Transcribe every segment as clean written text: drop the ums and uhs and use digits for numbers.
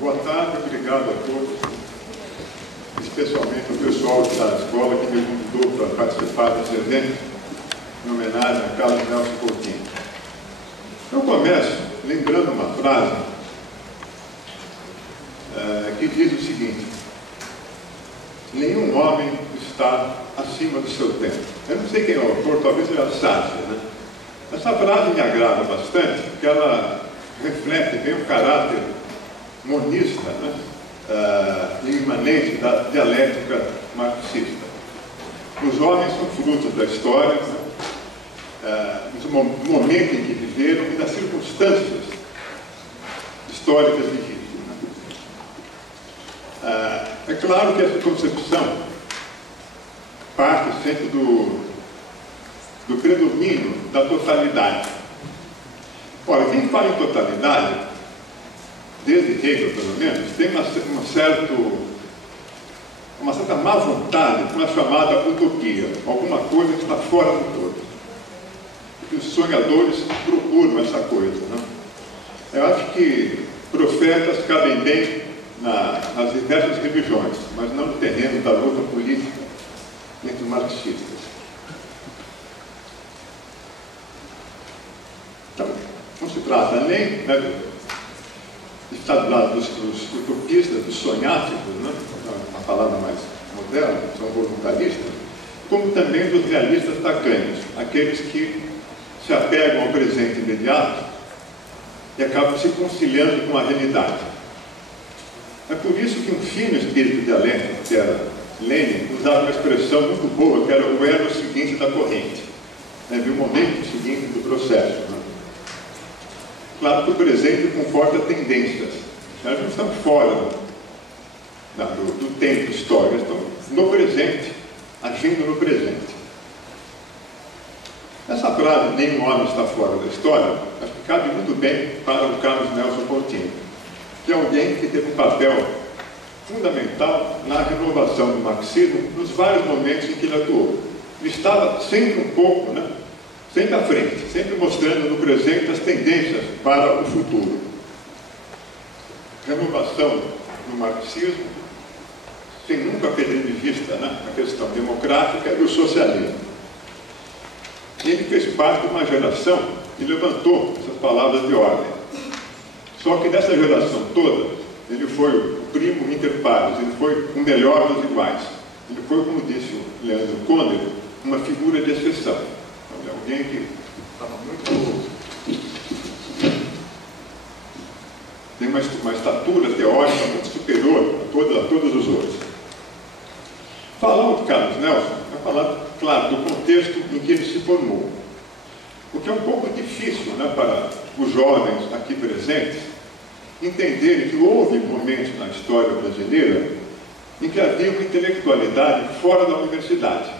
Boa tarde, obrigado a todos, especialmente o pessoal da escola que me convidou para participar desse evento em homenagem a Carlos Nelson Coutinho. Eu começo lembrando uma frase que diz o seguinte: nenhum homem está acima do seu tempo. Eu não sei quem é o autor, talvez seja Sartre, né? Essa frase me agrada bastante, porque ela reflete bem o caráter monista, né? E imanente da dialética marxista. Os homens são frutos da história, né? Do momento em que viveram e das circunstâncias históricas de vida. É claro que essa concepção parte sempre do predomínio da totalidade. Ora, quem fala em totalidade, desde Hegel pelo menos, tem uma certa má vontade com a chamada utopia, alguma coisa que está fora do todo. E os sonhadores procuram essa coisa, né? Eu acho que profetas cabem bem nas diversas religiões, mas não no terreno da luta política entre os marxistas. Então, não se trata nem, né, de estar do lado dos utopistas, dos sonháticos, né, uma palavra mais moderna, são voluntaristas, como também dos realistas tacanhos, aqueles que se apegam ao presente imediato e acabam se conciliando com a realidade. É por isso que um fino espírito dialético, que era Lenin, usava uma expressão muito boa, que era o elo seguinte da corrente, né, o momento seguinte do processo, né? Claro que o presente comporta tendências. Elas não estão fora do tempo histórico, estão no presente, agindo no presente. Essa frase, nenhum homem está fora da história, acho que cabe muito bem para o Carlos Nelson Coutinho, que é alguém que teve um papel fundamental na renovação do marxismo nos vários momentos em que ele atuou. Ele estava sempre um pouco, né, sempre à frente, sempre mostrando no presente as tendências para o futuro. Renovação no marxismo, sem nunca perder de vista, né, a questão democrática e o socialismo. Ele fez parte de uma geração que levantou essas palavras de ordem. Só que dessa geração toda, ele foi o primo inter pares, ele foi o melhor dos iguais. Ele foi, como disse o Leandro Conde, uma figura de exceção. Alguém que estava muito... tem uma estatura teórica muito superior a todos os outros. Falar de Carlos Nelson é falar, claro, do contexto em que ele se formou. O que é um pouco difícil, né, para os jovens aqui presentes entenderem que houve momentos na história brasileira em que havia uma intelectualidade fora da universidade.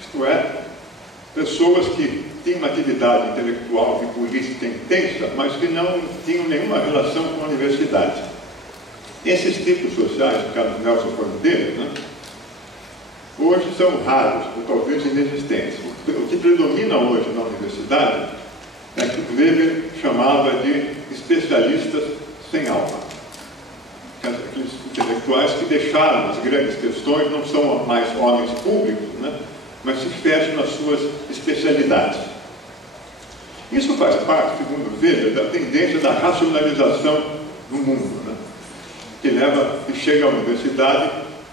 Isto é, pessoas que tinham uma atividade intelectual e política intensa, mas que não tinham nenhuma relação com a universidade. Esses tipos sociais, o Carlos Nelson foi um deles, né, hoje são raros, ou talvez inexistentes. O que predomina hoje na universidade é que o Weber chamava de especialistas sem alma. Aqueles intelectuais que deixaram as grandes questões, não são mais homens públicos, né, mas se fecham nas suas especialidades. Isso faz parte, segundo Weber, da tendência da racionalização do mundo, né, que chega à universidade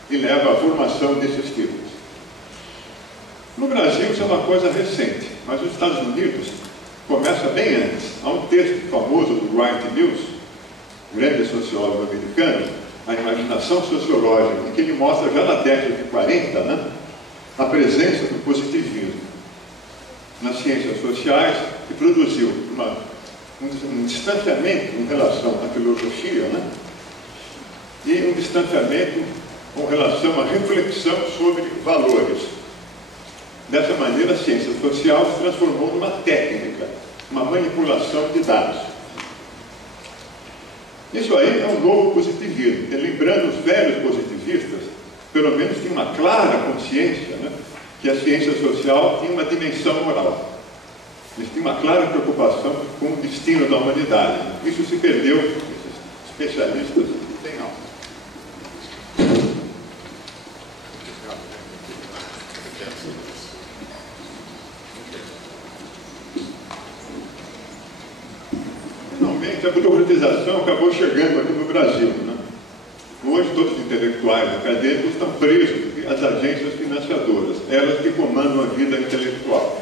e leva à formação desses tipos. No Brasil, isso é uma coisa recente, mas nos Estados Unidos começa bem antes. Há um texto famoso do Wright Mills, grande sociólogo americano, A Imaginação Sociológica, em que ele mostra já na década de 40, né, a presença do positivismo nas ciências sociais, que produziu um distanciamento em relação à filosofia, né, e um distanciamento com relação à reflexão sobre valores. Dessa maneira, a ciência social se transformou numa técnica, uma manipulação de dados. Isso aí é um novo positivismo. E lembrando, os velhos positivistas, pelo menos, tinham uma clara consciência, né, que a ciência social tinha uma dimensão moral. Eles tinham uma clara preocupação com o destino da humanidade. Isso se perdeu nesses Infelizmente, a burocratização acabou chegando aqui no Brasil, né? Hoje, todos os intelectuais acadêmicos estão presos às agências financiadoras, elas que comandam a vida intelectual.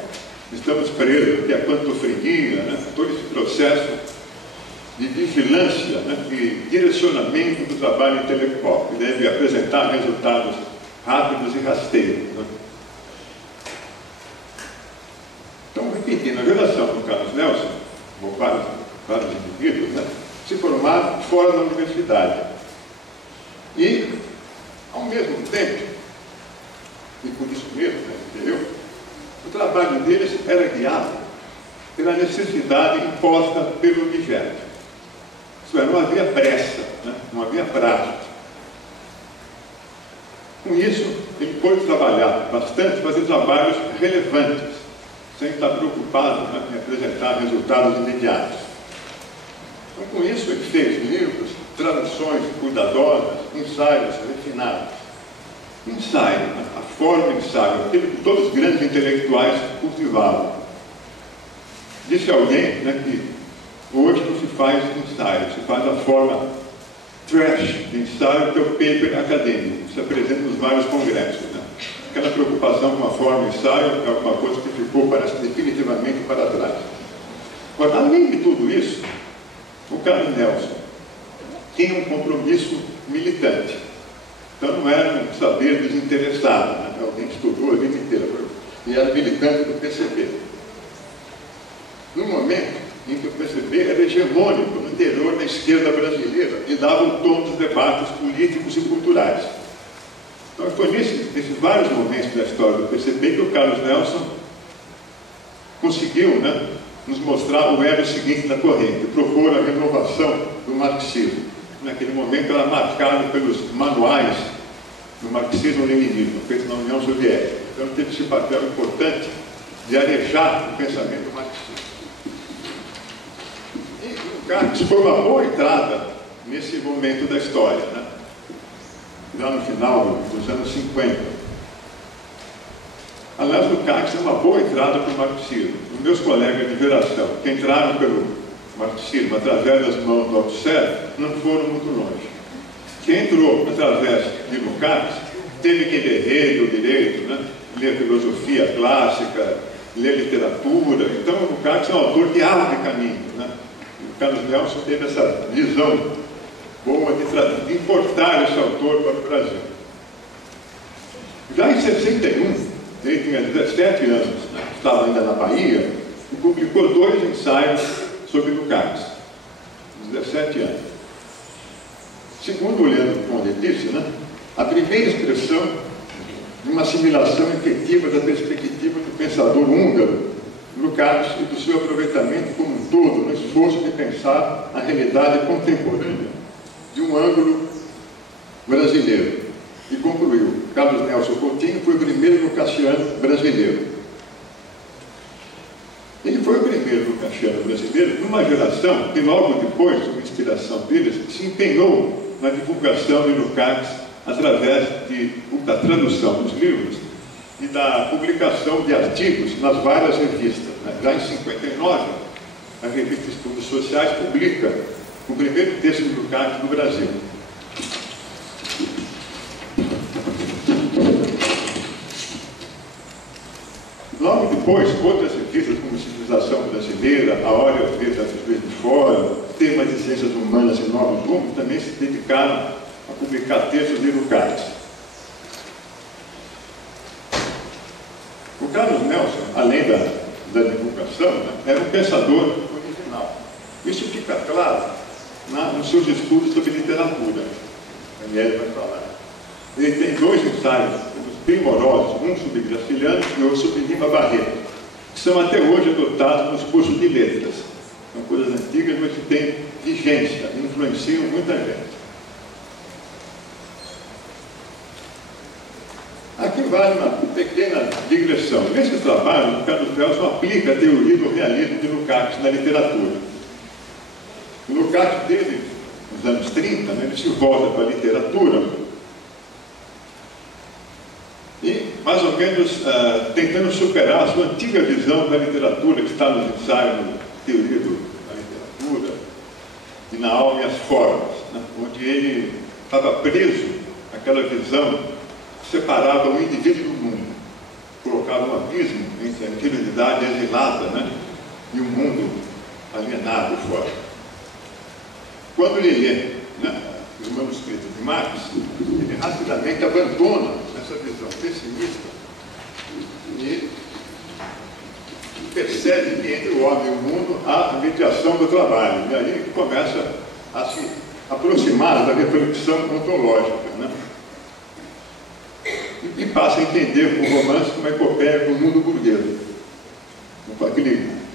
Estamos presos porque a pantofrenia, né? Todo esse processo de vigilância, né? De direcionamento do trabalho intelectual, que deve apresentar resultados rápidos e rasteiros, né? Então, repetindo, a geração do Carlos Nelson, ou vários indivíduos, né? Se formaram fora da universidade. E, ao mesmo tempo, e por isso mesmo, né, o trabalho deles era guiado pela necessidade imposta pelo objeto. Isso é, não havia pressa, né, não havia prazo. Com isso, ele pôde trabalhar bastante, fazer trabalhos relevantes, sem estar preocupado, né, em apresentar resultados imediatos. Então, com isso, ele fez livros, traduções cuidadosas, ensaios refinados. Ensaio, a forma de ensaio, aquilo que todos os grandes intelectuais cultivavam. Disse alguém, né, que hoje não se faz ensaio, se faz a forma trash de ensaio, que é o paper acadêmico, que se apresenta nos vários congressos. Né? Aquela preocupação com a forma de ensaio é uma coisa que ficou, parece, definitivamente para trás. Agora, além de tudo isso, o Carlos Nelson tinha um compromisso militante. Então não era um saber desinteressado, né? Alguém estudou a vida inteira, e era militante do PCB. No momento em que o PCB era hegemônico no interior da esquerda brasileira e dava o tom dos debates políticos e culturais. Então foi nesses vários momentos da história do PCB que o Carlos Nelson conseguiu, né, nos mostrar o elo seguinte da corrente, propor a renovação do marxismo. Naquele momento era marcado pelos manuais do marxismo-leninismo, feito na União Soviética. Então teve esse papel importante de arejar o pensamento marxista. E o Carlos foi uma boa entrada nesse momento da história, né? Já no final dos anos 50. Aliás, o Carlos é uma boa entrada para o marxismo. Os meus colegas de geração, que entraram pelo marxismo através das mãos do Althusser, não foram muito longe. Quem entrou através de Lukács teve que ler Hegel direito, né? Ler filosofia clássica, ler literatura. Então, o Lukács é um autor que abre caminho, né? O Carlos Nelson teve essa visão boa de importar esse autor para o Brasil. Já em 61, ele tinha 17 anos, né? Estava ainda na Bahia, e publicou 2 ensaios sobre Lukács, 17 anos. Segundo o Leandro Conde disse, né, a primeira expressão de uma assimilação efetiva da perspectiva do pensador húngaro, Lukács, e do seu aproveitamento como um todo, no esforço de pensar a realidade contemporânea de um ângulo brasileiro. E concluiu, Carlos Nelson Coutinho foi o primeiro lucaciano brasileiro. Ele foi o primeiro lucaciano brasileiro numa geração que logo depois, com a inspiração deles, se empenhou na divulgação de Lukács através da tradução dos livros e da publicação de artigos nas várias revistas. Já em 59, a revista Estudos Sociais publica o primeiro texto de Lukács no Brasil. Logo depois, outras revistas como Civilização Brasileira, A Hora e a Vez de Fora, Temas de Ciências Humanas e Novos Rumos, também se dedicaram a publicar textos de Lukács. O Carlos Nelson, além da divulgação, né, era um pensador original. Isso fica claro nos seus estudos sobre literatura. Daniel vai falar. Ele tem 2 ensaios primorosos, um sobre Graciliano e outro sobre Lima Barreto, que são até hoje adotados nos cursos de letras. São coisas antigas, mas que têm vigência, influenciam muita gente. Aqui vale uma pequena digressão. Nesse trabalho, o Carlos Nelson aplica a teoria do realismo de Lukács na literatura. O Lukács, desde os anos 30, né, ele se volta para a literatura e, mais ou menos, tentando superar a sua antiga visão da literatura, que está nos ensaios, na teoria da literatura, e na alma e as formas, né? Onde ele estava preso àquela visão que separava o indivíduo do mundo, colocava um abismo entre a individualidade exilada, né? E o mundo alienado fora. Quando ele lê, né, os manuscritos de Marx, ele rapidamente abandona essa visão pessimista e percebe que entre o homem e o mundo há a mediação do trabalho. E aí ele começa a se aproximar da reflexão ontológica, né? E passa a entender o romance como uma epopeia do mundo burguês.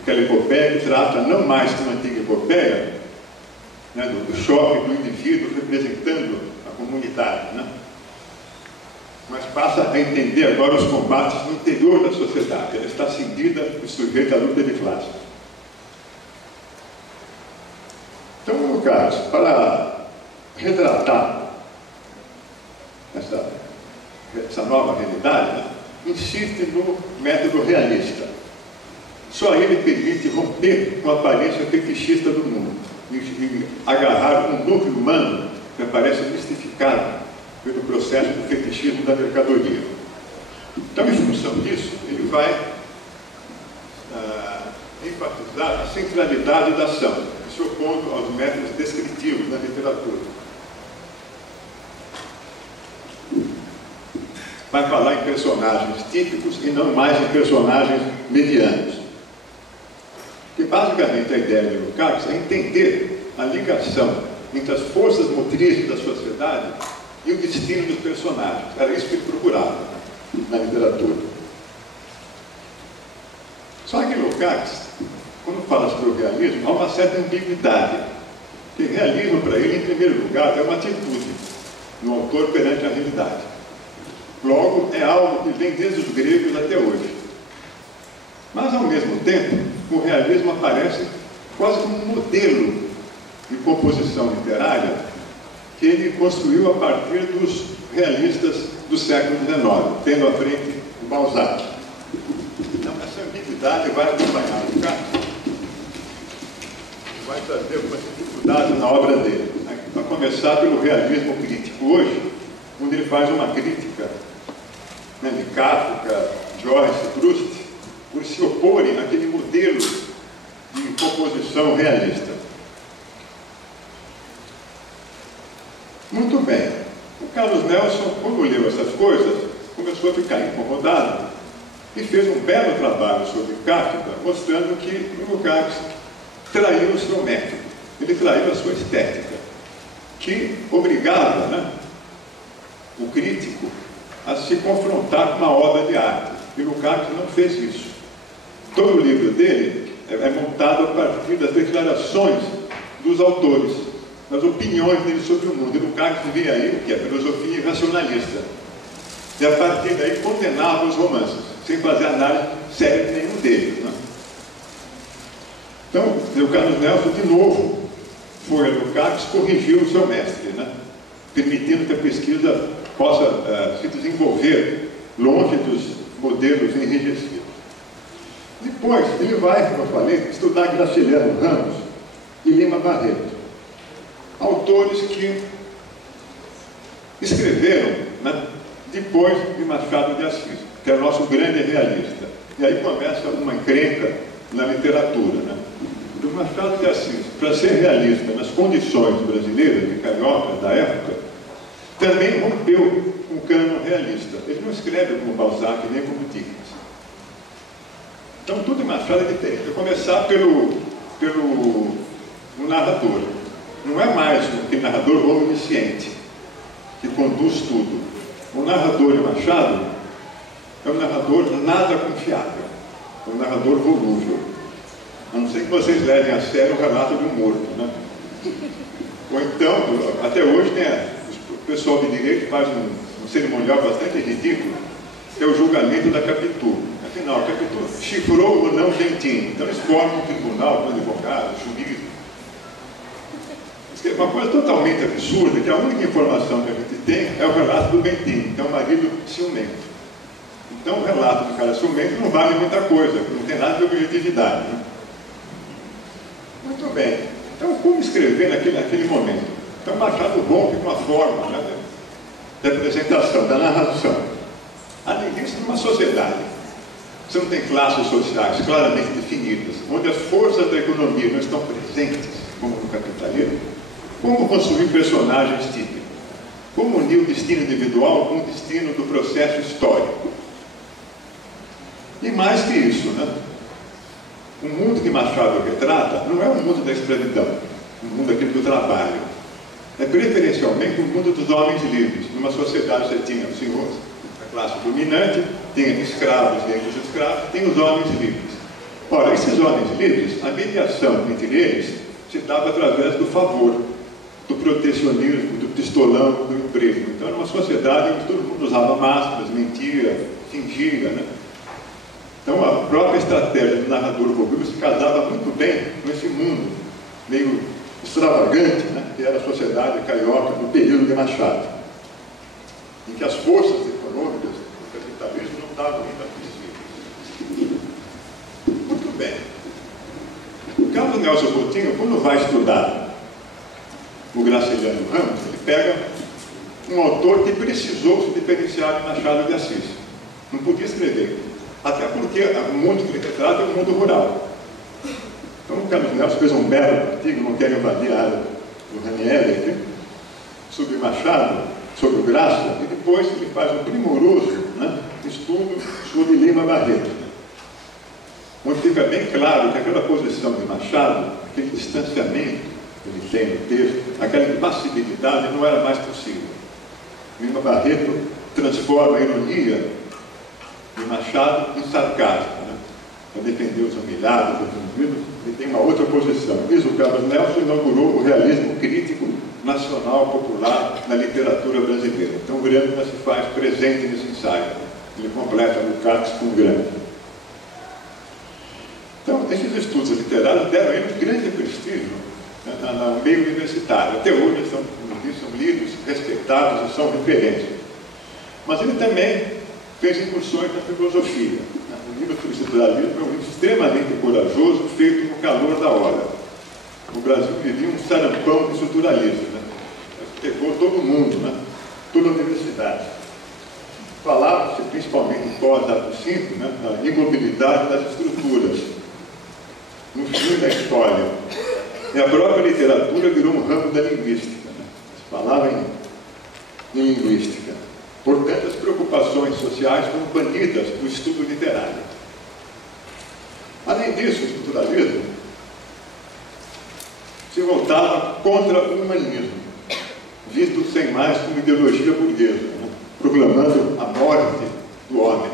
Aquela epopeia que trata não mais de uma antiga epopeia, né, do choque do indivíduo representando a comunidade, né? Mas passa a entender agora os combates no interior da sociedade. Ela está cindida e sujeita à luta de classe. Então, meu caro, para retratar essa nova realidade, né, insiste no método realista. Só ele permite romper com a aparência fetichista do mundo e agarrar um núcleo humano que aparece mistificado pelo processo do fetichismo da mercadoria. Então, em função disso, ele vai enfatizar a centralidade da ação, se opondo aos métodos descritivos da literatura. Vai falar em personagens típicos e não mais em personagens medianos. Que basicamente a ideia de Lukács é entender a ligação entre as forças motrizes da sociedade e o destino dos personagens. Era isso que ele procurava na literatura. Só que Lukács, quando fala sobre o realismo, há uma certa ambiguidade. Porque realismo, para ele, em primeiro lugar, é uma atitude no autor perante a realidade. Logo, é algo que vem desde os gregos até hoje. Mas, ao mesmo tempo, o realismo aparece quase como um modelo de composição literária que ele construiu a partir dos realistas do século XIX, tendo à frente o Balzac. Então, essa ambiguidade vai acompanhar o Lukács, vai trazer algumas dificuldades na obra dele. A começar pelo realismo crítico hoje, onde ele faz uma crítica, né, de Kafka, Joyce, Proust, por se oporem àquele modelo de composição realista. Muito bem. O Carlos Nelson, quando leu essas coisas, começou a ficar incomodado e fez um belo trabalho sobre Kafka, mostrando que o Lukács traiu o seu método, ele traiu a sua estética, que obrigava, né, o crítico a se confrontar com uma obra de arte. E Lukács não fez isso. Todo o livro dele é montado a partir das declarações dos autores, das opiniões dele sobre o mundo. E Lukács via aí o que é filosofia racionalista. E a partir daí condenava os romances, sem fazer análise séria de nenhum deles, né? Então, o Carlos Nelson, de novo, foi a Lukács, corrigiu o seu mestre, né? Permitindo que a pesquisa possa se desenvolver longe dos modelos enrijecidos. Depois, ele vai, como eu falei, estudar Graciliano Ramos e Lima Barreto, autores que escreveram, né, depois de Machado de Assis, que é o nosso grande realista. E aí começa uma encrenca na literatura, né? O Machado de Assis, para ser realista nas condições brasileiras e cariocas da época, também rompeu com o cânone realista. Ele não escreve como Balzac nem como Dickens. Então, tudo em Machado é diferente. Eu vou começar pelo narrador. Não é mais um narrador onisciente, que conduz tudo. O narrador em Machado é um narrador nada confiável, é um narrador volúvel. A não ser que vocês levem a sério o relato de um morto, né? Ou então, até hoje, o pessoal de direito faz um cerimonial bastante ridículo, que é o julgamento da Capitu. Afinal, a Capitu chifrou ou não Gentin. Então eles formam um tribunal com advogado, juiz. É uma coisa totalmente absurda, que a única informação que a gente tem é o relato do Bentinho, que é um marido ciumento. Então o relato do cara ciumento não vale muita coisa, não tem nada de objetividade, né? Muito bem. Então, como escrever naquele momento? Então, Machado rompe com a forma, né, da apresentação, da narração. Além disso, numa sociedade, você não tem classes sociais claramente definidas, onde as forças da economia não estão presentes, como no capitalismo, como construir personagens típicos? Como unir o destino individual com o destino do processo histórico? E mais que isso, né? O mundo que Machado retrata não é o mundo da escravidão, o mundo aquele do trabalho. É preferencialmente o mundo dos homens livres. Numa sociedade você tinha os senhores, a classe dominante, tinha escravos e os escravos, tem os homens livres. Ora, esses homens livres, a mediação entre eles se dava através do favor, do protecionismo, do pistolão, do emprego. Então, era uma sociedade onde todo mundo usava máscaras, mentia, fingia, né? Então, a própria estratégia do narrador Bobilo se casava muito bem com esse mundo meio extravagante, né? Que era a sociedade carioca do período de Machado, em que as forças econômicas do capitalismo não estavam ainda visíveis. Muito bem. O Carlos Nelson Coutinho, quando vai estudar o Graciliano Ramos, ele pega um autor que precisou se diferenciar de Machado de Assis. Não podia escrever. Até porque o mundo que ele retrata é um mundo rural. Então o Carlos Nelson fez um belo artigo, não quero invadir a área do Ranieri aqui, sobre Machado, sobre o Graça, e depois ele faz um primoroso, né, estudo sobre Lima Barreto, onde fica bem claro que aquela posição de Machado, aquele distanciamento que ele tem no texto, aquela impassibilidade não era mais possível. Lima Barreto transforma a ironia de Machado em sarcasmo, né? Para defender os humilhados, os oprimidos, ele tem uma outra posição. Diz o Carlos Nelson, inaugurou o realismo crítico nacional popular na literatura brasileira. Então o Grande já se faz presente nesse ensaio. Ele completa o Cax com o Grande. Então, esses estudos literários deram a ele um grande prestígio, né, no meio universitário. Até hoje são lidos, respeitados e são referências. Mas ele também fez incursões na filosofia. O livro sobre o estruturalismo é um livro extremamente corajoso, feito no calor da hora. O Brasil vivia um sarampão de estruturalismo, né? Pegou todo mundo, né? Toda a universidade. Falava-se, principalmente em pós-ato 5, né, na imobilidade das estruturas, no fim da história. E a própria literatura virou um ramo da linguística, né? Se falava em linguística. Portanto, as preocupações sociais foram banidas do estudo literário. Além disso, o estruturalismo se voltava contra o humanismo, visto sem mais como ideologia burguesa, né? Proclamando a morte do homem.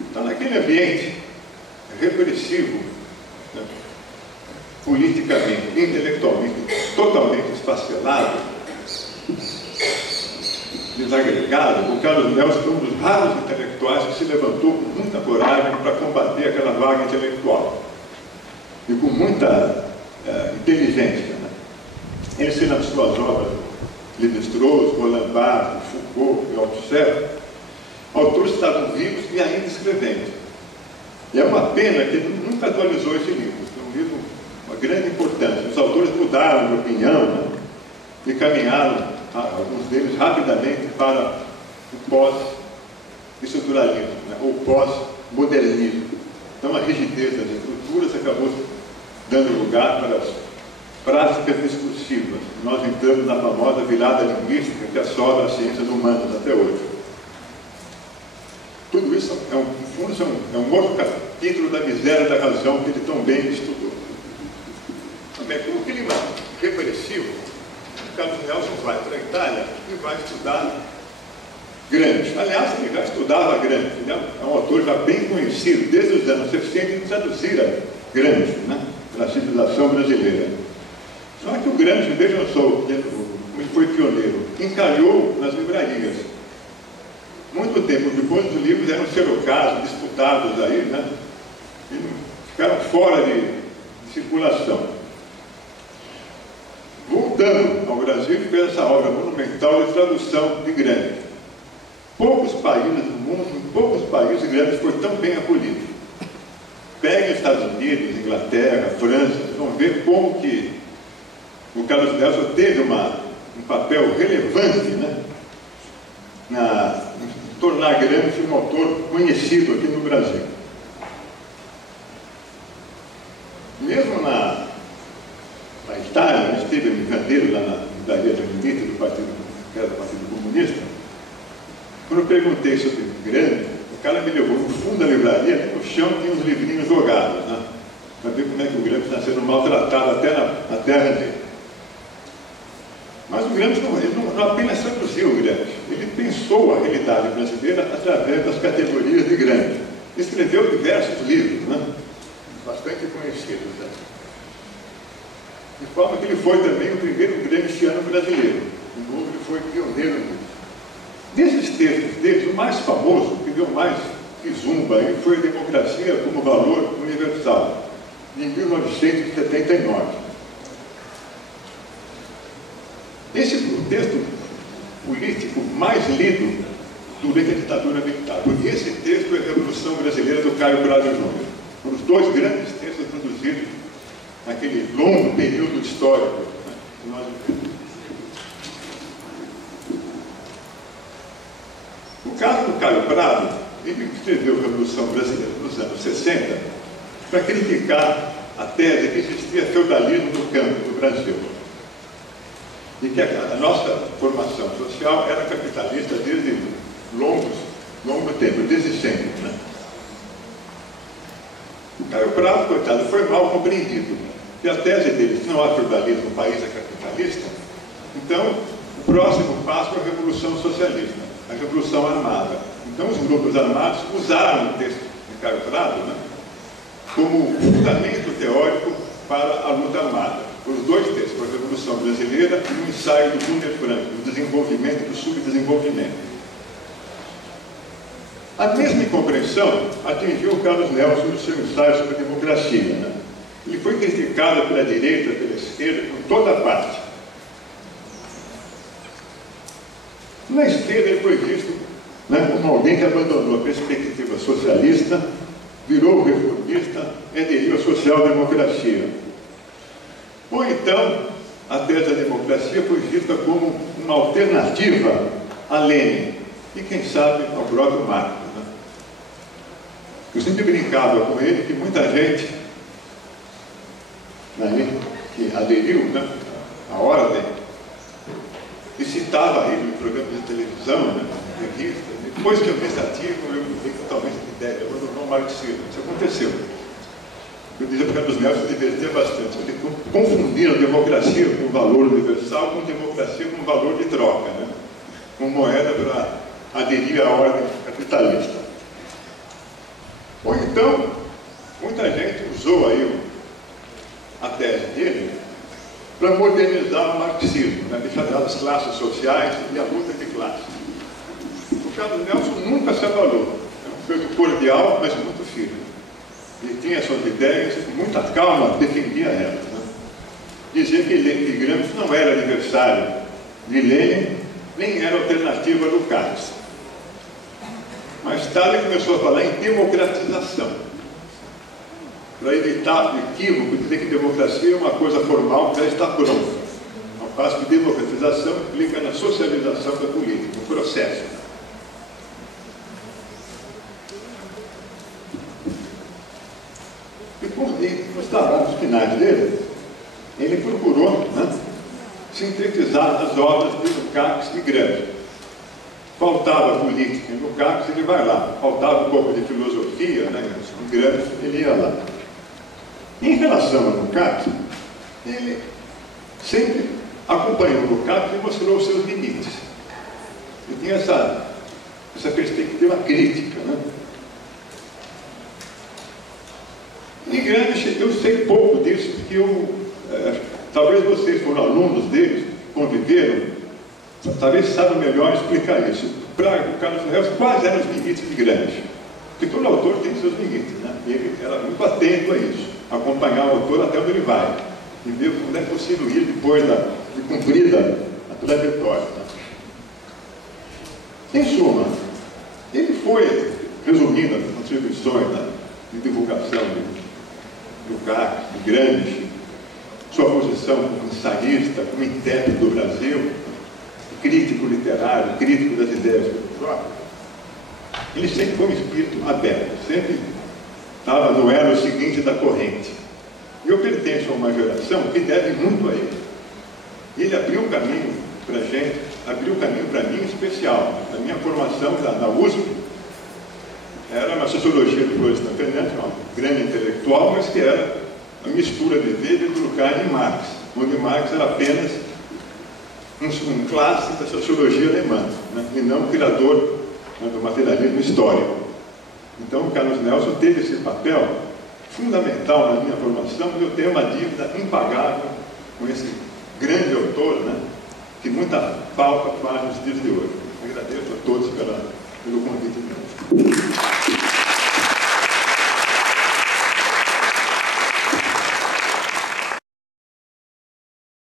Então, naquele ambiente repressivo, né, politicamente, intelectualmente, totalmente esfacelado, desagregado, o Carlos Nelson foi um dos raros intelectuais que se levantou com muita coragem para combater aquela vaga intelectual e com muita inteligência, né? Ele se nas suas obras, Lévi-Strauss, Roland Barthes, Foucault e Althusser, autores que estavam vivos e ainda escrevendo. E é uma pena que ele nunca atualizou esse livro. É um livro de uma grande importância. Os autores mudaram de opinião, né? E caminharam, alguns deles, rapidamente para o pós-estruturalismo, né? Ou pós-modernismo. Então a rigidez das estruturas acabou dando lugar para as práticas discursivas. Nós entramos na famosa virada linguística que assola as ciências humanas até hoje. Tudo isso é um outro capítulo da miséria da razão que ele tão bem estudou. Também, com o clima repressivo, o Carlos Nelson vai para a Itália e vai estudar Gramsci. Aliás, ele já estudava Gramsci, né? É um autor já bem conhecido, desde os anos 60, ele traduzira Gramsci, né? Na civilização brasileira. Só que o Gramsci, vejam só, como ele foi pioneiro, encalhou nas livrarias. Muito tempo depois, os livros eram xerocados, disputados aí, né? E ficaram fora de circulação. Voltando ao Brasil, ele fez essa obra monumental de tradução de Gramsci. Poucos países do mundo, em poucos países, Gramsci foi tão bem acolhido. Peguem os Estados Unidos, Inglaterra, França, vocês vão ver como que o Carlos Nelson teve um papel relevante, né, em tornar Gramsci um autor conhecido aqui no Brasil. Mesmo na Itália, eu estive em Candeiro, lá na livraria Giannini, que era do Partido Comunista. Quando eu perguntei sobre Gramsci, o cara me levou no fundo da livraria, no chão tinha uns livrinhos jogados, né, para ver como é que o Gramsci está sendo maltratado até na terra dele. Mas o Gramsci não apenas traduziu o Gramsci, ele pensou a realidade brasileira através das categorias de Gramsci. Escreveu diversos livros, né, bastante conhecidos. Né? De forma que ele foi também o primeiro gramsciano brasileiro. De novo, ele foi pioneiro nisso. Desses textos deles, o mais famoso, que deu mais zumba, foi a Democracia como Valor Universal, de 1979. Esse foi o texto político mais lido durante a ditadura militar. Porque esse texto é a Revolução Brasileira do Caio Prado Júnior. Foram os dois grandes textos produzidos naquele longo período histórico, né, que nós vivemos. O caso do Caio Prado, ele escreveu a Revolução Brasileira nos anos 60 para criticar a tese que existia feudalismo no campo do Brasil. E que a nossa formação social era capitalista desde longo tempo, desde sempre. Né? O Caio Prado, coitado, foi mal compreendido. E a tese dele, se não há feudalismo, o país é capitalista, então o próximo passo é a Revolução Socialista, a Revolução Armada. Então os grupos armados usaram o texto de Caio Prado, né, como fundamento teórico para a luta armada. Os dois textos, a Revolução Brasileira e o ensaio do Gunder Franco, o desenvolvimento e o subdesenvolvimento. A mesma incompreensão atingiu o Carlos Nelson no seu ensaio sobre a democracia. Né? Ele foi criticado pela direita, pela esquerda, por toda parte. Na esquerda ele foi visto, né, como alguém que abandonou a perspectiva socialista, virou reformista e aderiu à social-democracia. Ou então, a tese da democracia foi vista como uma alternativa a Lenin e, quem sabe, ao próprio Marx. Né? Eu sempre brincava com ele que muita gente, né, que aderiu, né, à ordem, e citava ele em programas de televisão, né, revistas. Depois que eu fiz ativo, eu mudei totalmente de ideia, eu abandonou o marxismo. Isso aconteceu. Eu dizia para o Carlos Nelson divertir bastante. Ele confundir a democracia com o valor universal com democracia com o valor de troca, né? Com moeda para aderir à ordem capitalista. Ou então, muita gente usou aí a tese dele para modernizar o marxismo, né? Deixar de lado as classes sociais e a luta de classes. O Carlos Nelson nunca se abalou. É um sujeito cordial, mas muito firme. Ele tinha suas ideias, com muita calma, defendia elas. Né? Dizia que Gramsci não era adversário de Lenin, nem era alternativa do Marx. Mais tarde ele começou a falar em democratização, para evitar o equívoco de dizer que democracia é uma coisa formal que já está pronta. Ao passo que democratização implica na socialização da política, no processo. Nos trabalhos finais dele, ele procurou, né, sintetizar as obras de Lukács e Gramsci. Faltava política em Lukács, ele vai lá. Faltava um pouco de filosofia, né, em Gramsci, ele ia lá. Em relação a Lukács, ele sempre acompanhou Lukács e mostrou os seus limites. Ele tinha essa perspectiva crítica, né? E Gramsci, eu sei pouco disso, porque talvez vocês foram alunos deles, conviveram, talvez saibam melhor explicar isso. Para o Carlos Nelson, quais eram os limites de Gramsci? Porque todo autor tem seus limites, né? E ele era muito atento a isso, acompanhar o autor até onde ele vai, e ver como é possível ir depois de cumprida a trajetória. Né? Em suma, ele foi, resumindo as contribuições, né, de divulgação do Cax, de Gramsci, sua posição como ensaísta, como intérprete do Brasil, crítico literário, crítico das ideias filosóficas, ele sempre foi um espírito aberto, sempre estava no elo seguinte da corrente. E eu pertenço a uma geração que deve muito a ele. Ele abriu o caminho para a gente, abriu o caminho para mim em especial. A minha formação na USP era uma sociologia do Florestan Fernandes, uma grande intelectual, mas que era a mistura de Weber, Durkheim e Marx, onde Marx era apenas um clássico da sociologia alemã, né, e não o criador, né, do materialismo histórico. Então, o Carlos Nelson teve esse papel fundamental na minha formação, e eu tenho uma dívida impagável com esse grande autor, né, que muita falta faz nos dias de hoje. Agradeço a todos pelo convite.